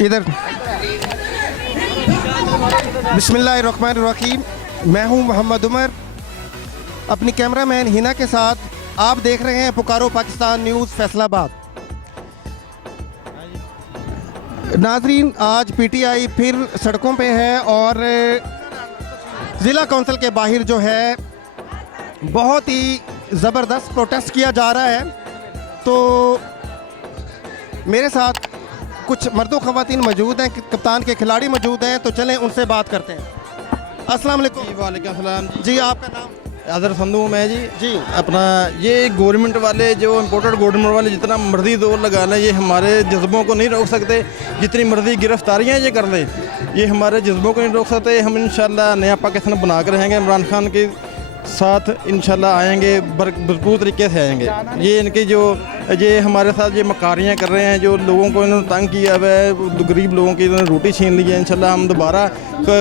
इधर बिस्मिल्लाहिर्रहमानिर्रहीम। मैं हूं मोहम्मद उमर, अपनी कैमरामैन हिना के साथ आप देख रहे हैं पुकारो पाकिस्तान न्यूज़ फैसलाबाद। नाजरीन, आज पीटीआई फिर सड़कों पे है और ज़िला कौंसिल के बाहर जो है बहुत ही ज़बरदस्त प्रोटेस्ट किया जा रहा है। तो मेरे साथ कुछ मर्दों ख़वातीन मौजूद हैं, कप्तान के खिलाड़ी मौजूद हैं, तो चलें उनसे बात करते हैं। अस्सलाम वालेकुम। वालेकुम सलाम जी, आपका नाम? अजहर संधू मैं जी। अपना ये गवर्नमेंट वाले जो इम्पोर्टेड गवर्नमेंट वाले जितना मर्जी जोर लगा लें ये हमारे जज्बों को नहीं रोक सकते। जितनी मर्जी गिरफ्तारियाँ ये कर लें ये हमारे जज्बों को नहीं रोक सकते। हम इंशाल्लाह नया पाकिस्तान बना कर रहेंगे, इमरान खान के साथ इंशाल्लाह आएंगे, भरपूर तरीके से आएंगे। ये इनकी जो ये हमारे साथ ये मकारियाँ कर रहे हैं, जो लोगों को इन्होंने तंग किया हुआ है, गरीब लोगों की इन्होंने रोटी छीन ली है। इंशाल्लाह हम दोबारा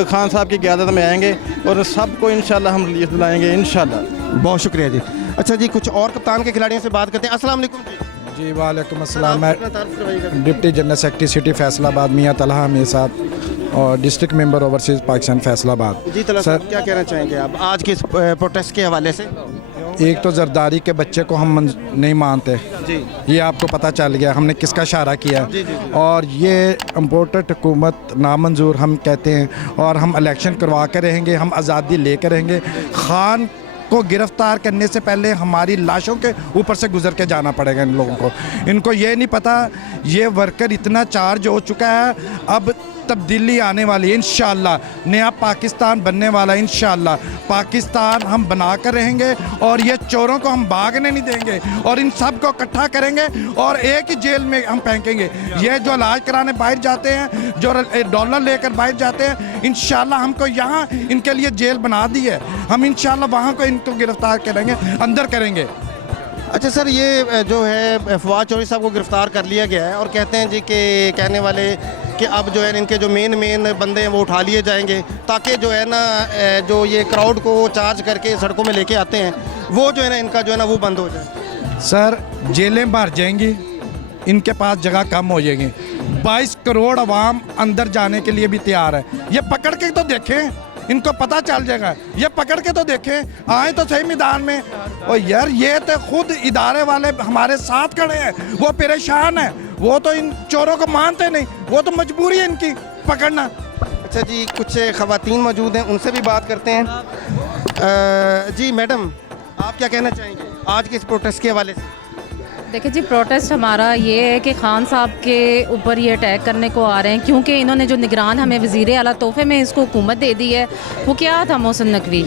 खान साहब की क़यादत में आएंगे और सबको इंशाल्लाह हम रिलीफ दिलाएंगे इंशाल्लाह। बहुत शुक्रिया जी। अच्छा जी, कुछ और कप्तान के खिलाड़ियों से बात करते हैं। अस्सलाम वालेकुम जी। जी वालेकुम अस्सलाम। मैं deputy general secretary city Faisalabad Mian Talha मेरे साथ और district member overseas Pakistan Faisalabad. जी तलहा सर, क्या कहना चाहेंगे आप आज के इस प्रोटेस्ट के हवाले से? एक तो जरदारी के बच्चे को हम नहीं मानते जी, ये आपको पता चल गया हमने किसका इशारा किया। जी, जी, जी। और ये इम्पोर्टेड हुकूमत नामंजूर हम कहते हैं और हम इलेक्शन करवा कर रहेंगे, हम आज़ादी लेकर रहेंगे। खान को गिरफ्तार करने से पहले हमारी लाशों के ऊपर से गुजर के जाना पड़ेगा इन लोगों को। इनको ये नहीं पता ये वर्कर इतना चार्ज हो चुका है, अब तब्दीली आने वाली है इंशाअल्लाह, नया पाकिस्तान बनने वाला है इंशाअल्लाह। पाकिस्तान हम बना कर रहेंगे और ये चोरों को हम भागने नहीं देंगे और इन सब को इकट्ठा करेंगे और एक ही जेल में हम फेंकेंगे। ये जो इलाज कराने बाहर जाते हैं, जो डॉलर लेकर बाहर जाते हैं, इंशाअल्लाह हमको यहाँ इनके लिए जेल बना दी है, हम इंशाअल्लाह वहाँ को इनको गिरफ्तार करेंगे, अंदर करेंगे। अच्छा सर, ये जो है फवाद चौधरी साहब को गिरफ़्तार कर लिया गया है और कहते हैं जी कि कहने वाले कि अब जो है इनके जो मेन बंदे हैं वो उठा लिए जाएंगे ताकि जो है ना जो ये क्राउड को चार्ज करके सड़कों में लेके आते हैं वो जो है ना इनका जो है ना वो बंद हो जाए। सर जेलें भर जाएंगी, इनके पास जगह कम हो जाएगी। 22 करोड़ अवाम अंदर जाने के लिए भी तैयार है। ये पकड़ के तो देखें, इनको पता चल जाएगा। ये पकड़ के तो देखें, आए तो सही मैदान में। और यार ये तो खुद इदारे वाले हमारे साथ खड़े हैं, वो परेशान है, वो तो इन चोरों को मानते नहीं, वो तो मजबूरी है इनकी पकड़ना। अच्छा जी, कुछ ख़वातीन मौजूद हैं, उनसे भी बात करते हैं। जी मैडम, आप क्या कहना चाहेंगे आज के इस प्रोटेस्ट के हवाले से? देखिए जी, प्रोटेस्ट हमारा ये है कि खान साहब के ऊपर ये अटैक करने को आ रहे हैं क्योंकि इन्होंने जो निगरान हमें वज़ीर आला तोहफे में इसको हुकूमत दे दी है। वो क्या था मोहसिन नकवी,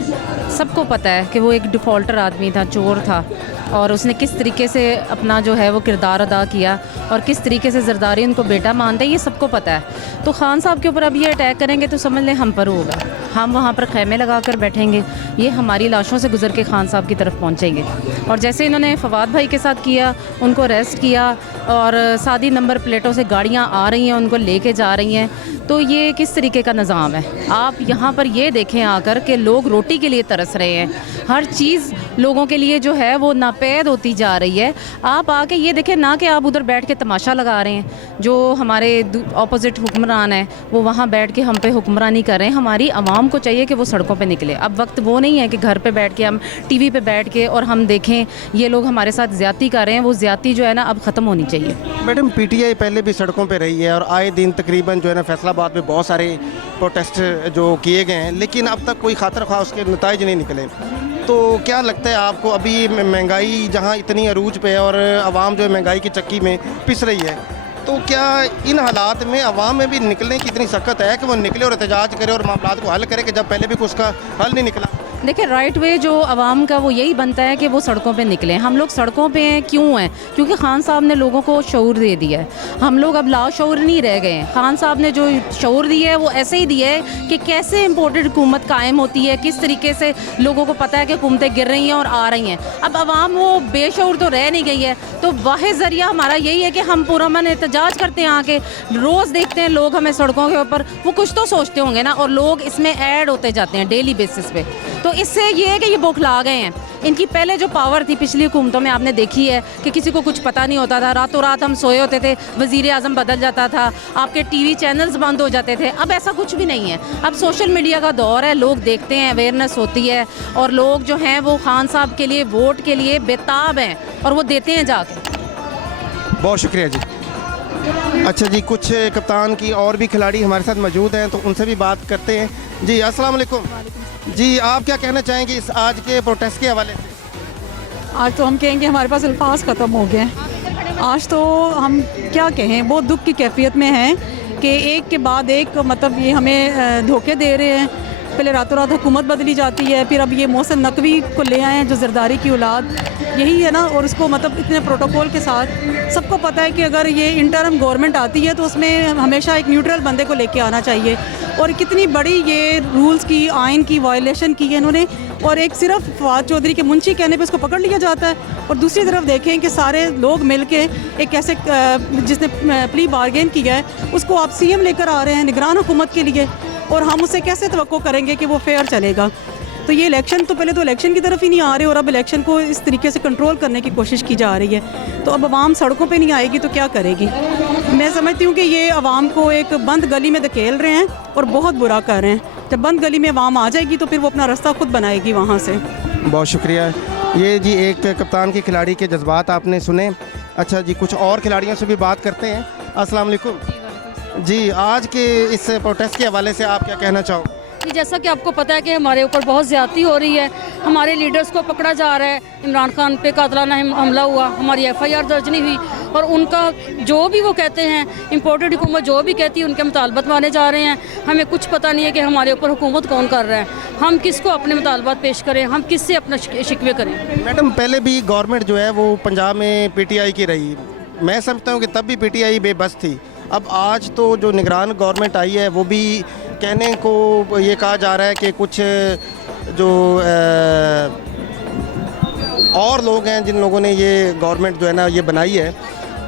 सबको पता है कि वो एक डिफ़ॉल्टर आदमी था, चोर था और उसने किस तरीके से अपना जो है वो किरदार अदा किया और किस तरीके से जरदारी उनको बेटा मानते हैं, ये सबको पता है। तो खान साहब के ऊपर अब ये अटैक करेंगे तो समझ लें हम पर होगा। हम वहाँ पर खैमे लगा कर बैठेंगे, ये हमारी लाशों से गुजर के खान साहब की तरफ पहुँचेंगे। और जैसे इन्होंने फवाद भाई के साथ किया, उनको अरेस्ट किया और सादी नंबर प्लेटों से गाड़ियाँ आ रही हैं, उनको लेके जा रही हैं, तो ये किस तरीके का निज़ाम है? आप यहाँ पर ये देखें आकर कि लोग रोटी के लिए तरस रहे हैं, हर चीज़ लोगों के लिए जो है वो नापैद होती जा रही है। आप आके ये देखें ना कि आप उधर बैठ के तमाशा लगा रहे हैं, जो हमारे ऑपोजिट हुक्मरान हैं वो वहाँ बैठ के हम पे हुक्मरानी कर रहे हैं। हमारी आवाम को चाहिए कि वो सड़कों पे निकले। अब वक्त वो नहीं है कि घर पे बैठ के हम टीवी पे बैठ के और हम देखें ये लोग हमारे साथ ज़्यादती कर रहे हैं। वो ज़्यादती जो है ना अब ख़त्म होनी चाहिए। मैडम, पीटीआई पहले भी सड़कों पे रही है और आए दिन तकरीबन जो है ना फैसलाबाद में बहुत सारे प्रोटेस्ट जो किए गए हैं, लेकिन अब तक कोई खातर ख्वाह उसके नतीजे नहीं निकले। तो क्या लगता है आपको, अभी महंगाई जहाँ इतनी अरूज पे है और आवाम जो है महंगाई की चक्की में पिस रही है, तो क्या इन हालात में आवाम में भी निकलने की इतनी सख्त है कि वो निकले और एहतजाज करे और मामला को हल करे कि जब पहले भी कुछ उसका हल नहीं निकला? देखिए, राइट वे जो आवाम का वो यही बनता है कि वो सड़कों पे निकलें। हम लोग सड़कों पे हैं, क्यों हैं? क्योंकि खान साहब ने लोगों को शऊर दे दिया है। हम लोग अब लाशऊर नहीं रह गए हैं। खान साहब ने जो शऊर दिया है वो ऐसे ही दिया है कि कैसे इम्पोर्टेड हुकूमत कायम होती है, किस तरीके से लोगों को पता है कि हुकूमतें गिर रही हैं और आ रही हैं। अब आवाम वो बेशऊर तो रह नहीं गई है, तो वाहिद ज़रिया हमारा यही है कि हम पुरअमन एहतजाज करते हैं। आके रोज़ देखते हैं लोग हमें सड़कों के ऊपर, वो कुछ तो सोचते होंगे ना, और लोग इसमें ऐड होते जाते हैं डेली बेसिस पे। तो इससे ये है कि ये बौखला गए हैं इनकी पहले जो पावर थी पिछली हुकूमतों में आपने देखी है कि किसी को कुछ पता नहीं होता था, रातों रात हम सोए होते थे, वज़ीर आज़म बदल जाता था, आपके टीवी चैनल्स बंद हो जाते थे। अब ऐसा कुछ भी नहीं है, अब सोशल मीडिया का दौर है, लोग देखते हैं, अवेयरनेस होती है और लोग जो हैं वो खान साहब के लिए वोट के लिए बेताब हैं और वो देते हैं जाके। बहुत शुक्रिया जी। अच्छा जी, कुछ कप्तान की और भी खिलाड़ी हमारे साथ मौजूद हैं, तो उनसे भी बात करते हैं। जी अस्सलाम वालेकुम। जी, आप क्या कहना चाहेंगे इस आज के प्रोटेस्ट के हवाले से? आज तो हम कहेंगे हमारे पास अल्फाज ख़त्म हो गए हैं। आज तो हम क्या कहें, बहुत दुख की कैफियत में हैं कि एक के बाद एक मतलब ये हमें धोखे दे रहे हैं। पहले रातों रात हुकूमत बदली जाती है, फिर अब ये मोहसिन नकवी को ले आए हैं जो जरदारी की औलाद, यही है ना। और उसको मतलब इतने प्रोटोकॉल के साथ, सबको पता है कि अगर ये इंटरम गवर्नमेंट आती है तो उसमें हमेशा एक न्यूट्रल बंदे को लेके आना चाहिए। और कितनी बड़ी ये रूल्स की, आइन की वायलेशन की है इन्होंने। और एक सिर्फ फवाद चौधरी के मुंशी कहने पे उसको पकड़ लिया जाता है, और दूसरी तरफ देखें कि सारे लोग मिल के एक ऐसे जिसने प्ली बार्गेन किया है उसको आप सीएम लेकर आ रहे हैं निगरान हुकूमत के लिए, और हम उससे कैसे तवक्को करेंगे कि वो फेयर चलेगा। तो ये इलेक्शन, तो पहले तो इलेक्शन की तरफ ही नहीं आ रहे और अब इलेक्शन को इस तरीके से कंट्रोल करने की कोशिश की जा रही है। तो अब आवाम सड़कों पे नहीं आएगी तो क्या करेगी। मैं समझती हूँ कि ये आवाम को एक बंद गली में धकेल रहे हैं और बहुत बुरा कर रहे हैं। जब बंद गली में आवाम आ जाएगी तो फिर वो अपना रास्ता खुद बनाएगी वहाँ से। बहुत शुक्रिया। ये जी एक कप्तान की खिलाड़ी के जज्बात आपने सुने। अच्छा जी, कुछ और खिलाड़ियों से भी बात करते हैं। अस्सलाम वालेकुम जी, आज के इस प्रोटेस्ट के हवाले से आप क्या कहना चाहोगे? कि जैसा कि आपको पता है कि हमारे ऊपर बहुत ज़्यादती हो रही है, हमारे लीडर्स को पकड़ा जा रहा है, इमरान खान पे कातलाना हमला हुआ, हमारी एफआईआर दर्ज नहीं हुई, और उनका जो भी वो कहते हैं, इंपोर्टेड हुकूमत जो भी कहती है उनके मुतालबात माने जा रहे हैं। हमें कुछ पता नहीं है कि हमारे ऊपर हुकूमत कौन कर रहा है, हम किसको अपने मुतालबात पेश करें, हम किससे अपना शिकवे करें। मैडम, पहले भी गवर्नमेंट जो है वो पंजाब में पीटीआई की रही, मैं समझता हूँ कि तब भी पीटीआई बेबस थी। अब आज तो जो निगरान गवर्नमेंट आई है वो भी कहने को ये कहा जा रहा है कि कुछ जो और लोग हैं जिन लोगों ने ये गवर्नमेंट जो है ना ये बनाई है,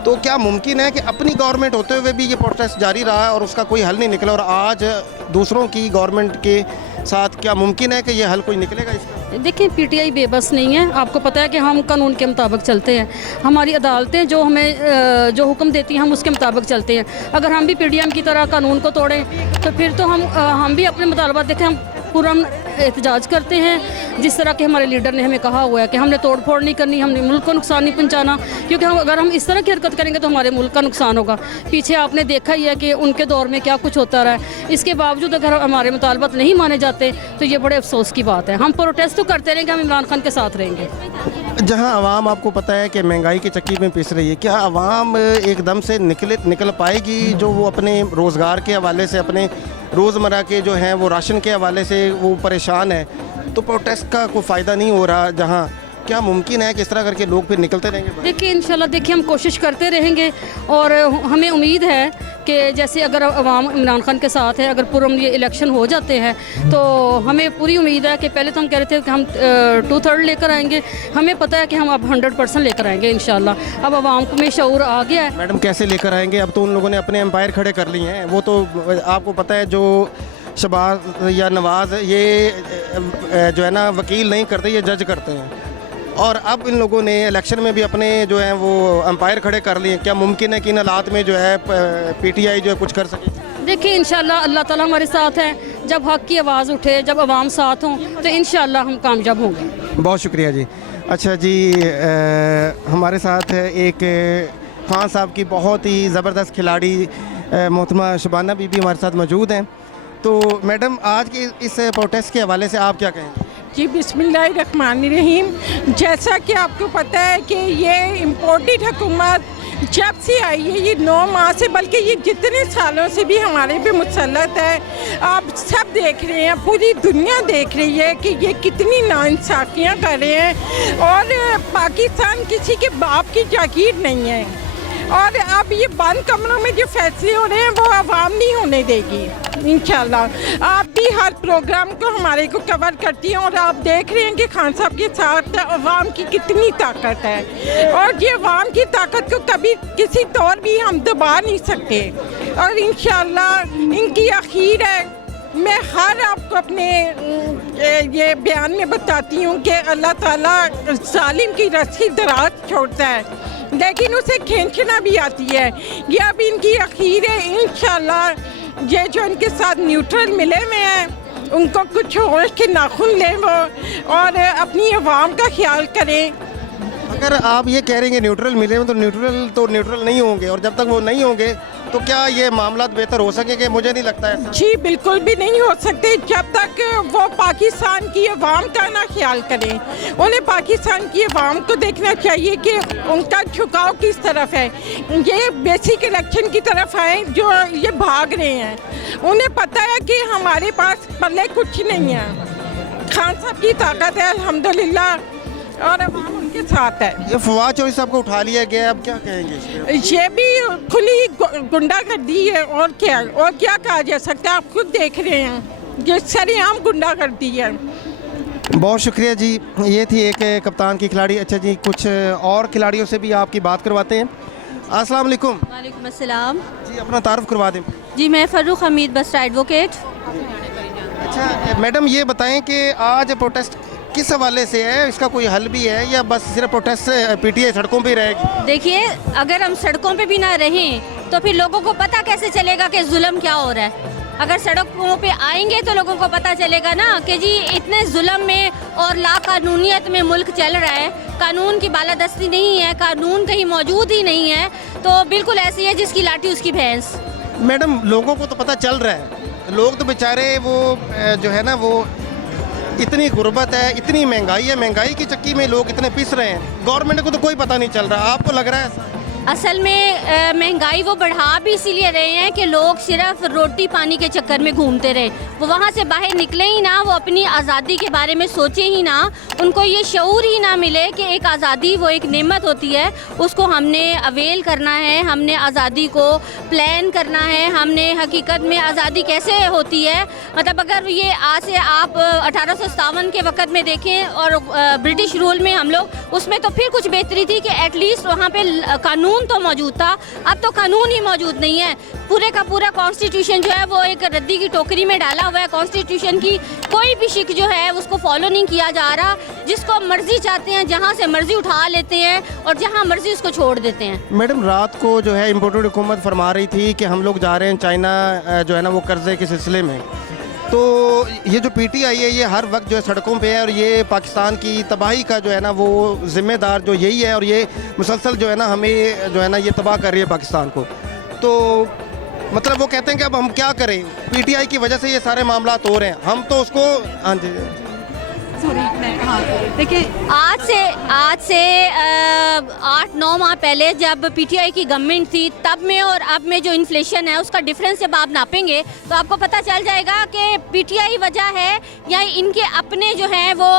तो क्या मुमकिन है कि अपनी गवर्नमेंट होते हुए भी ये प्रोटेस्ट जारी रहा और उसका कोई हल नहीं निकला, और आज दूसरों की गवर्नमेंट के साथ क्या मुमकिन है कि ये हल कोई निकलेगा इसका? देखिए, पीटीआई बेबस नहीं है, आपको पता है कि हम कानून के मुताबिक चलते हैं, हमारी अदालतें जो हमें जो हुक्म देती हैं हम उसके मुताबिक चलते हैं। अगर हम भी पीडीएम की तरह कानून को तोड़ें तो फिर तो हम भी अपने मुतालबात देखें, हम पूरा एहतजाज करते हैं जिस तरह के हमारे लीडर ने हमें कहा हुआ है कि हमने तोड़ फोड़ नहीं करनी, हमने मुल्क को नुकसान नहीं पहुंचाना, क्योंकि अगर हम इस तरह की हरकत करेंगे तो हमारे मुल्क का नुकसान होगा। पीछे आपने देखा ही है कि उनके दौर में क्या कुछ होता रहा है, इसके बावजूद अगर हमारे मुतालबात नहीं माने जाते तो ये बड़े अफसोस की बात है। हम प्रोटेस्ट तो करते रहेंगे, हम इमरान खान के साथ रहेंगे। जहां आवाम आपको पता है कि महंगाई की चक्की में पिस रही है, क्या आवाम एकदम से निकल पाएगी जो वो अपने रोज़गार के हवाले से, अपने रोज़मर्रा के जो हैं वो राशन के हवाले से वो परेशान है, तो प्रोटेस्ट का कोई फ़ायदा नहीं हो रहा। जहां क्या मुमकिन है कि इस तरह करके लोग फिर निकलते रहेंगे? देखिए, इंशाल्लाह देखिए हम कोशिश करते रहेंगे, और हमें उम्मीद है कि जैसे अगर अवाम इमरान खान के साथ है, अगर पूरा ये इलेक्शन हो जाते हैं तो हमें पूरी उम्मीद है कि पहले तो हम कह रहे थे कि हम 2/3 लेकर आएंगे, हमें पता है कि हम अब 100% लेकर आएंगे इंशाल्लाह। अब अवाम को में शऊर आ गया है। मैडम, कैसे लेकर आएंगे? अब तो उन लोगों ने अपने एम्पायर खड़े कर लिए हैं। वो तो आपको पता है जो शहबाज या नवाज़ ये जो है ना वकील नहीं करते, ये जज करते हैं, और अब इन लोगों ने इलेक्शन में भी अपने जो हैं वो अंपायर खड़े कर लिए। क्या मुमकिन है कि इन हालात में जो है पीटीआई जो है कुछ कर सके? देखिए, इंशाल्लाह अल्लाह ताला हमारे साथ है, जब हक़ की आवाज़ उठे, जब अवाम साथ हों तो इंशाल्लाह हम कामयाब होंगे। बहुत शुक्रिया जी। अच्छा जी, हमारे साथ एक खान साहब की बहुत ही ज़बरदस्त खिलाड़ी मोहतरमा शबाना बीबी हमारे साथ मौजूद हैं। तो मैडम, आज के इस प्रोटेस्ट के हवाले से आप क्या कहेंगे? जी, बिस्मिल्लाहिर्रहमानिर्रहीम। जैसा कि आपको पता है कि ये इम्पोर्टेड हुकूमत जब से आई है, ये 9 माह से, बल्कि ये जितने सालों से भी हमारे पे मुसल्लत है, आप सब देख रहे हैं, पूरी दुनिया देख रही है कि ये कितनी नाइंसाफ़ियाँ कर रहे हैं, और पाकिस्तान किसी के बाप की जागीर नहीं है। और अब ये बंद कमरों में जो फैसले हो रहे हैं वो आवाम नहीं होने देगी इंशाल्लाह। आप भी हर प्रोग्राम को हमारे को कवर करती हैं, और आप देख रहे हैं कि खान साहब के साथ अवाम की कितनी ताकत है, और ये अवाम की ताकत को कभी किसी तौर भी हम दबा नहीं सकते। और इंशाल्लाह इनकी आखिर है मैं हर आपको अपने ये बयान में बताती हूँ कि अल्लाह ताला जालिम की रस्सी दराज छोड़ता है लेकिन उसे खींचना भी आती है। ये अब इनकी अखीर है, इंशाल्लाह ये जो इनके साथ न्यूट्रल मिले हुए हैं उनको कुछ होश के नाखून लें वो और अपनी आवाम का ख्याल करें। अगर आप ये कह रहे हैं कि न्यूट्रल मिले हैं तो न्यूट्रल नहीं होंगे, और जब तक वो नहीं होंगे तो क्या ये मामला बेहतर हो सकेंगे? मुझे नहीं लगता है। जी बिल्कुल भी नहीं हो सकते जब तक वो पाकिस्तान की अवाम का ना ख्याल करें। उन्हें पाकिस्तान की अवाम को देखना चाहिए कि उनका झुकाव किस तरफ है। ये बेसिक इलेक्शन की तरफ आए जो ये भाग रहे हैं, उन्हें पता है कि हमारे पास पल्ले कुछ नहीं है। खान साहब की ताकत है अल्हम्दुलिल्लाह और अवाम उनके साथ है। ये फवाद चौधरी साहब को उठा लिया गया है, अब क्या कहेंगे इस पे? ये भी खुली गुंडागर्दी है और क्या कहा जा सकता है। आप खुद देख रहे हैं ये सरेआम गुंडागर्दी है। बहुत शुक्रिया जी, ये थी एक कप्तान की खिलाड़ी। अच्छा जी, कुछ और खिलाड़ियों से भी आपकी बात करवाते हैं। अस्सलाम वालेकुम। वालेकुम अस्सलाम जी, अपना तारुफ करवा दें। जी, मैं फ़र्रुख हमीद बस एडवोकेट। अच्छा मैडम, ये बताएं कि आज प्रोटेस्ट किस हवाले से है? इसका कोई हल भी है या बस सिर्फ प्रोटेस्ट से पीटीआई सड़कों पे रहेगी? देखिए, अगर हम सड़कों पे भी ना रहें तो फिर लोगों को पता कैसे चलेगा कि जुल्म क्या हो रहा है। अगर सड़कों पे आएंगे तो लोगों को पता चलेगा ना कि जी इतने जुल्म में और लाकानूनियत में मुल्क चल रहा है, कानून की बालादस्ती नहीं है, कानून कहीं मौजूद ही नहीं है। तो बिल्कुल ऐसी है जिसकी लाठी उसकी भैंस। मैडम, लोगों को तो पता चल रहा है, लोग तो बेचारे वो जो है ना, वो इतनी गुर्बत है, इतनी महंगाई है, महंगाई की चक्की में लोग इतने पिस रहे हैं, गवर्नमेंट को तो कोई पता नहीं चल रहा। आपको लग रहा है ऐसा? असल में महंगाई वो बढ़ा भी इसीलिए रहे हैं कि लोग सिर्फ रोटी पानी के चक्कर में घूमते रहे, वो वहाँ से बाहर निकले ही ना, वो अपनी आज़ादी के बारे में सोचे ही ना, उनको ये शऊर ही ना मिले कि एक आज़ादी वो एक नेमत होती है, उसको हमने अवेल करना है, हमने आज़ादी को प्लान करना है, हमने हकीकत में आज़ादी कैसे होती है। मतलब अगर ये आज से आप 1857 के वक़्त में देखें और ब्रिटिश रूल में हम लोग, उसमें तो फिर कुछ बेहतरी थी कि एटलीस्ट वहाँ पे कानून तो मौजूद था। अब तो कानून ही मौजूद नहीं है। पूरे का पूरा कॉन्स्टिट्यूशन जो है वो एक रद्दी की टोकरी में डाला हुआ है। कॉन्स्टिट्यूशन की कोई भी शिक जो है उसको फॉलो नहीं किया जा रहा। जिसको मर्जी चाहते हैं जहाँ से मर्जी उठा लेते हैं और जहाँ मर्जी उसको छोड़ देते हैं। मैडम, रात को जो है इम्पोर्टेड हुकूमत फरमा रही थी कि हम लोग जा रहे हैं चाइना जो है ना वो कर्जे के सिलसिले में। तो ये जो पीटीआई है ये हर वक्त जो है सड़कों पे है और ये पाकिस्तान की तबाही का जो है ना वो ज़िम्मेदार जो यही है, और ये मुसलसल जो है ना हमें जो है ना ये तबाह कर रही है पाकिस्तान को। तो मतलब वो कहते हैं कि अब हम क्या करें, पीटीआई की वजह से ये सारे मामलात हो रहे हैं, हम तो उसको। हाँ जी, देखिए, आज से 8-9 माह पहले जब पीटीआई की गवर्नमेंट थी तब में और अब में जो इन्फ्लेशन है उसका डिफरेंस जब आप नापेंगे तो आपको पता चल जाएगा कि पीटीआई वजह है या इनके अपने जो हैं वो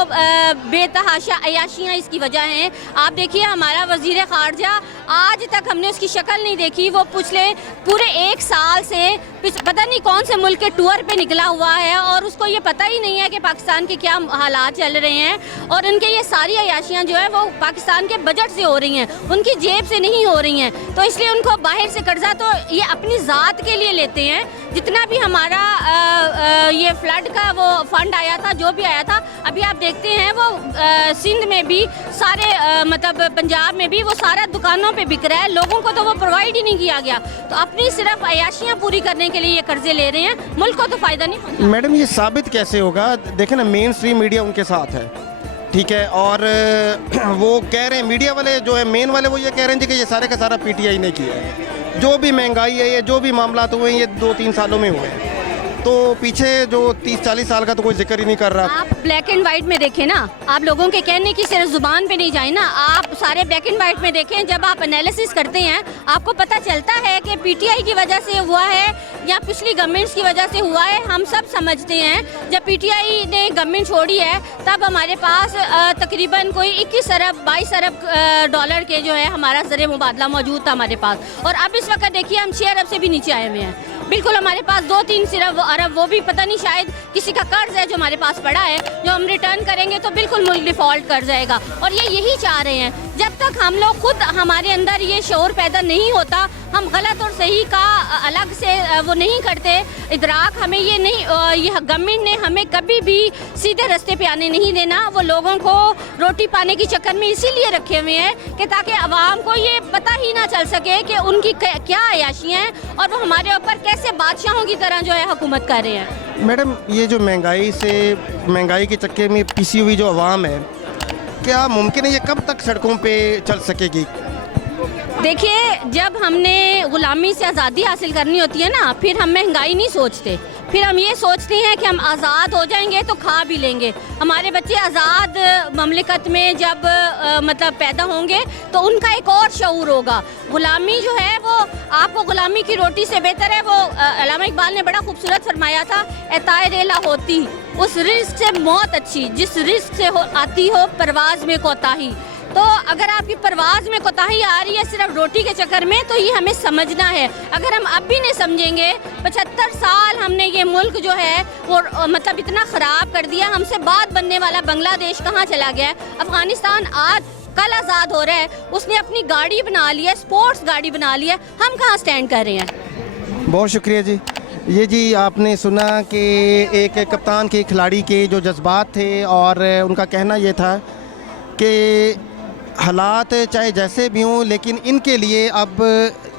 बेतहाशा अयाशियाँ इसकी वजह हैं। आप देखिए, हमारा वज़ीर ख़ारजा आज तक हमने उसकी शक्ल नहीं देखी। वो पिछले पूरे 1 साल से पता नहीं कौन से मुल्क के टूर पे निकला हुआ है और उसको ये पता ही नहीं है कि पाकिस्तान के क्या हालात चल रहे हैं। और उनके ये सारी अयाशियाँ जो है वो पाकिस्तान के बजट से हो रही हैं, उनकी जेब से नहीं हो रही हैं। तो इसलिए उनको बाहर से कर्जा तो ये अपनी ज़ात के लिए लेते हैं। जितना भी हमारा ये फ्लड का वो फंड आया था, जो भी आया था, अभी आप देखते हैं वो सिंध में भी सारे मतलब पंजाब में भी वो सारा दुकानों पे बिक रहा है, लोगों को तो वो प्रोवाइड ही नहीं किया गया। तो अपनी सिर्फ अयाशियाँ पूरी करने के लिए ये कर्जे ले रहे हैं, मुल्क को तो फ़ायदा नहीं पहुंचा। मैडम, ये साबित कैसे होगा? देखें ना, मेन स्ट्रीम मीडिया उनके साथ है, ठीक है, और वो कह रहे हैं, मीडिया वाले जो है मेन वाले, वो ये कह रहे हैं कि ये सारे का सारा पीटीआई ने किया है। जो भी महंगाई है, ये जो भी मामलात हुए हैं ये 2-3 सालों में हुए हैं। तो पीछे जो 30-40 साल का तो कोई जिक्र ही नहीं कर रहा। आप ब्लैक एंड वाइट में देखें ना, आप लोगों के कहने की सिर्फ जुबान पे नहीं जाए ना, आप सारे ब्लैक एंड वाइट में देखें। जब आप एनालिसिस करते हैं आपको पता चलता है कि पीटीआई की वजह से हुआ है या पिछली गवर्नमेंट्स की वजह से हुआ है। हम सब समझते हैं जब पीटीआई ने गवर्नमेंट छोड़ी है तब हमारे पास तकरीबन कोई 21 अरब 22 अरब डॉलर के जो है हमारा ज़रिए मुबादला मौजूद था हमारे पास, और अब इस वक्त देखिए हम 6 अरब से भी नीचे आए हुए हैं। बिल्कुल हमारे पास 2-3 सिर्फ अरब, वो भी पता नहीं, शायद किसी का कर्ज है जो हमारे पास पड़ा है, जो हम रिटर्न करेंगे तो बिल्कुल मुल्क डिफ़ॉल्ट कर जाएगा। और ये यही चाह रहे हैं। जब तक हम लोग खुद हमारे अंदर ये शऊर पैदा नहीं होता, हम गलत और सही का अलग से वो नहीं करते इदराक, हमें ये नहीं, ये गवर्नमेंट ने हमें कभी भी सीधे रास्ते पे आने नहीं देना। वो लोगों को रोटी पाने के चक्कर में इसीलिए रखे हुए हैं कि ताकि आवाम को ये पता ही ना चल सके कि उनकी क्या अयाशियाँ हैं और वो हमारे ऊपर कैसे बादशाहों की तरह जो है हुकूमत कर रहे हैं। मैडम, ये जो महंगाई के चक्कर में पिसी हुई जो आवाम है, क्या मुमकिन है ये कब तक सड़कों पे चल सकेगी? देखिए, जब हमने ग़ुलामी से आज़ादी हासिल करनी होती है ना, फिर हम महंगाई नहीं सोचते, फिर हम ये सोचते हैं कि हम आज़ाद हो जाएंगे तो खा भी लेंगे। हमारे बच्चे आज़ाद ममलिकत में जब मतलब पैदा होंगे तो उनका एक और शऊर होगा। ग़ुलामी जो है वो आपको ग़ुलामी की रोटी से बेहतर है। वो अल्लामा इकबाल ने बड़ा खूबसूरत फरमाया था, एताए रेला होती उस रिस्क से मौत अच्छी, जिस रिस्क से आती हो परवाज़ में कोताही। तो अगर आपकी परवाज़ में कोताही आ रही है सिर्फ रोटी के चक्कर में, तो ये हमें समझना है। अगर हम अब भी नहीं समझेंगे, 75 साल हमने ये मुल्क जो है वो मतलब इतना ख़राब कर दिया, हमसे बाद बनने वाला बांग्लादेश कहाँ चला गया है। अफ़गानिस्तान आज कल आज़ाद हो रहा है, उसने अपनी गाड़ी बना ली है, स्पोर्ट्स गाड़ी बना ली है, हम कहाँ स्टैंड कर रहे हैं। बहुत शुक्रिया जी। ये जी आपने सुना कि एक कप्तान के खिलाड़ी के जो जज्बात थे और उनका कहना ये था कि हालात चाहे जैसे भी हों, लेकिन इनके लिए अब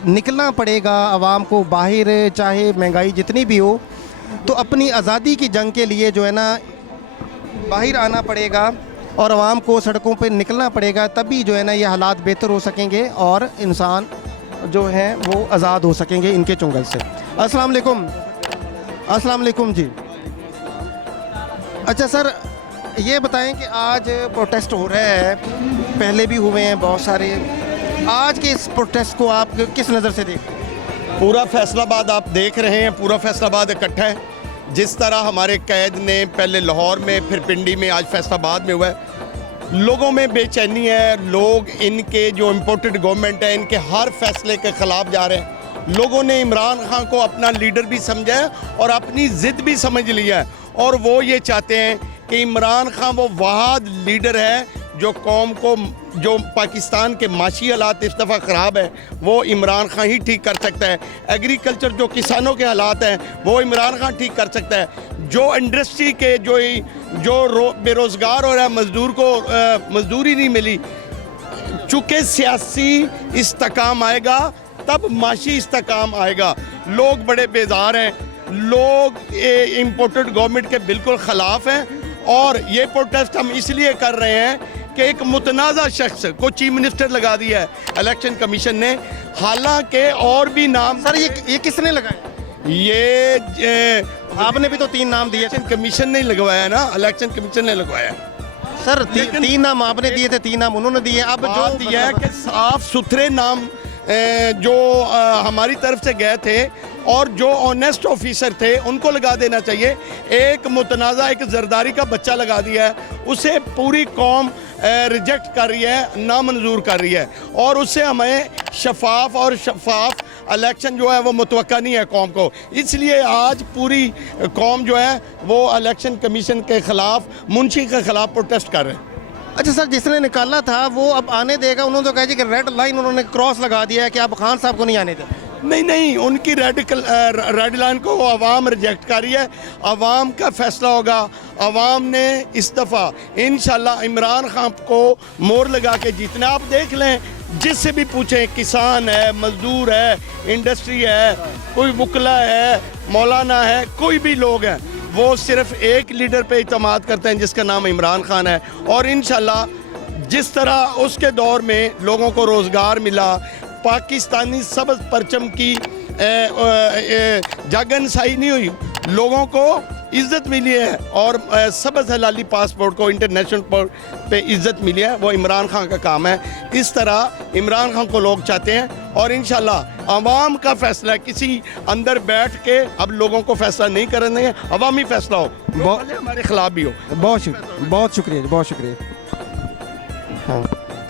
निकलना पड़ेगा आवाम को बाहर, चाहे महंगाई जितनी भी हो, तो अपनी आज़ादी की जंग के लिए जो है ना बाहर आना पड़ेगा और आवाम को सड़कों पर निकलना पड़ेगा, तभी जो है ना ये हालात बेहतर हो सकेंगे और इंसान जो हैं वो आज़ाद हो सकेंगे इनके चुंगल से। अस्सलाम वालेकुम। अस्सलाम वालेकुम जी। अच्छा सर, ये बताएं कि आज प्रोटेस्ट हो रहा है, पहले भी हुए हैं बहुत सारे, आज के इस प्रोटेस्ट को आप किस नज़र से देखते हैं? पूरा फैसलाबाद आप देख रहे हैं, पूरा फैसलाबाद इकट्ठा है। जिस तरह हमारे कैद ने पहले लाहौर में, फिर पिंडी में, आज फैसलाबाद में हुआ है, लोगों में बेचैनी है। लोग इनके जो इम्पोर्टेड गवर्नमेंट है, इनके हर फैसले के ख़िलाफ़ जा रहे हैं। लोगों ने इमरान खान को अपना लीडर भी समझा है और अपनी ज़िद भी समझ लिया है, और वो ये चाहते हैं कि इमरान खान वो वाहिद लीडर है जो कौम को, जो पाकिस्तान के माशी हालात इस दफ़ा ख़राब है वो इमरान खान ही ठीक कर सकता है। एग्रीकल्चर जो किसानों के हालात हैं वो इमरान खान ठीक कर सकता है। जो इंडस्ट्री के जो बेरोज़गार हो रहा है, मज़दूर को मजदूरी नहीं मिली, चूँकि सियासी इस्तेकाम आएगा तब माशी इस्तेकाम आएगा। लोग बड़े बेजार हैं, लोग इम्पोर्टेड गवर्नमेंट के बिल्कुल ख़िलाफ़ हैं, और ये प्रोटेस्ट हम इसलिए कर रहे हैं कि एक मुतनाज़ा शख्स को चीफ मिनिस्टर लगा दिया है इलेक्शन कमीशन ने। हालांकि और भी नाम, सर ये किसने लगाया? ये आपने भी तो 3 नाम दिए। इलेक्शन कमीशन ने लगवाया ना, इलेक्शन कमीशन ने लगवाया। सर 3 नाम आपने दिए थे, 3 नाम उन्होंने दिए। अब जो दिया है कि साफ सुथरे नाम जो हमारी तरफ से गए थे और जो ऑनेस्ट ऑफिसर थे उनको लगा देना चाहिए। एक मुतनाज़ा, एक जरदारी का बच्चा लगा दिया है, उसे पूरी कौम रिजेक्ट कर रही है, नामंजूर कर रही है, और उससे हमें शफाफ इलेक्शन जो है वो मुतवक्का नहीं है कौम को। इसलिए आज पूरी कौम जो है वो इलेक्शन कमीशन के ख़िलाफ़, मुंशी के ख़िलाफ़ प्रोटेस्ट कर रहे हैं। अच्छा सर, जिसने निकाला था वो अब आने देगा? उन्होंने तो कहा जी कि रेड लाइन उन्होंने क्रॉस लगा दिया है कि आप खान साहब को नहीं आने दें। नहीं, उनकी रेड लाइन को आवाम रिजेक्ट कर रही है। आवाम का फैसला होगा। आवाम ने इस दफ़ा इंशाल्लाह इमरान खान को मोहर लगा के जीतना। आप देख लें, जिससे भी पूछें, किसान है, मजदूर है, इंडस्ट्री है, कोई वकला है, मौलाना है, कोई भी लोग हैं, वो सिर्फ एक लीडर पे इत्मीनान करते हैं जिसका नाम इमरान खान है। और इंशाल्लाह जिस तरह उसके दौर में लोगों को रोज़गार मिला, पाकिस्तानी सबज परचम की जागनसाई नहीं हुई, लोगों को इज़्ज़त मिली है, और सबज हलाली पासपोर्ट को इंटरनेशनल पे इज़्ज़त मिली है, वो इमरान खान का काम है। इस तरह इमरान खान को लोग चाहते हैं, और इंशाल्लाह अवाम का फैसला, किसी अंदर बैठ के अब लोगों को फैसला नहीं करना है, अवामी फैसला हो, हमारे खिलाफ भी हो। बहुत शुक्रिया, बहुत शुक्रिया। हाँ,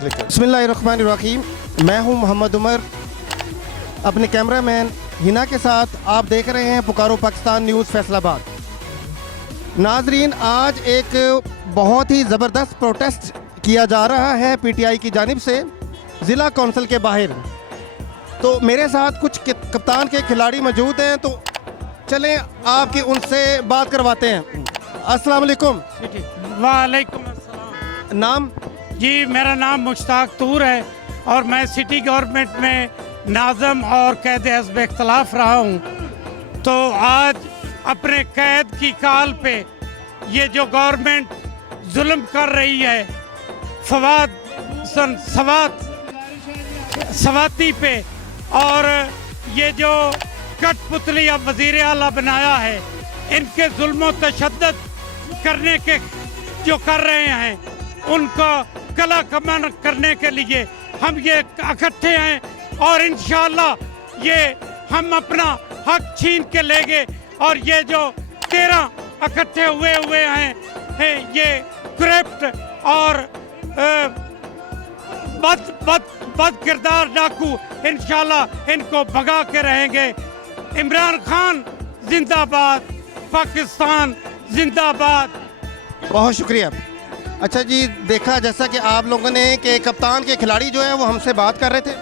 बिस्मिल्लाहिर्रहमानिर्रहीम। मैं हूँ मोहम्मद उमर, अपने कैमरामैन हिना के साथ आप देख रहे हैं पुकारो पाकिस्तान न्यूज़ फैसलाबाद। नाजरीन, आज एक बहुत ही ज़बरदस्त प्रोटेस्ट किया जा रहा है पीटीआई की जानिब से ज़िला कौंसिल के बाहर। तो मेरे साथ कुछ कप्तान के खिलाड़ी मौजूद हैं, तो चलें आपकी उनसे बात करवाते हैं। अस्सलाम वालेकुम। वालेकुम अस्सलाम। नाम? जी, मेरा नाम मुश्ताक तूर है और मैं सिटी गवर्नमेंट में नाज़म और कैद हस्ब इख्तलाफ रहा हूँ। तो आज अपने कैद की काल पे ये जो गवर्नमेंट जुल्म कर रही है सवाती पे, और ये जो कठपुतली अब वज़ीर आला बनाया है, इनके जुल्म तशद्दुद करने के जो कर रहे हैं उनको कला कमान करने के लिए हम ये इकट्ठे हैं और इंशाअल्लाह ये हम अपना हक छीन के लेंगे। और ये जो 13 इकट्ठे हुए हैं ये करप्ट और बद किरदार डाकू, इंशाल्लाह इनको भगा के रहेंगे। इमरान खान जिंदाबाद, पाकिस्तान जिंदाबाद। बहुत शुक्रिया। अच्छा जी, देखा जैसा कि आप लोगों ने कि कप्तान के खिलाड़ी जो हैं वो हमसे बात कर रहे थे,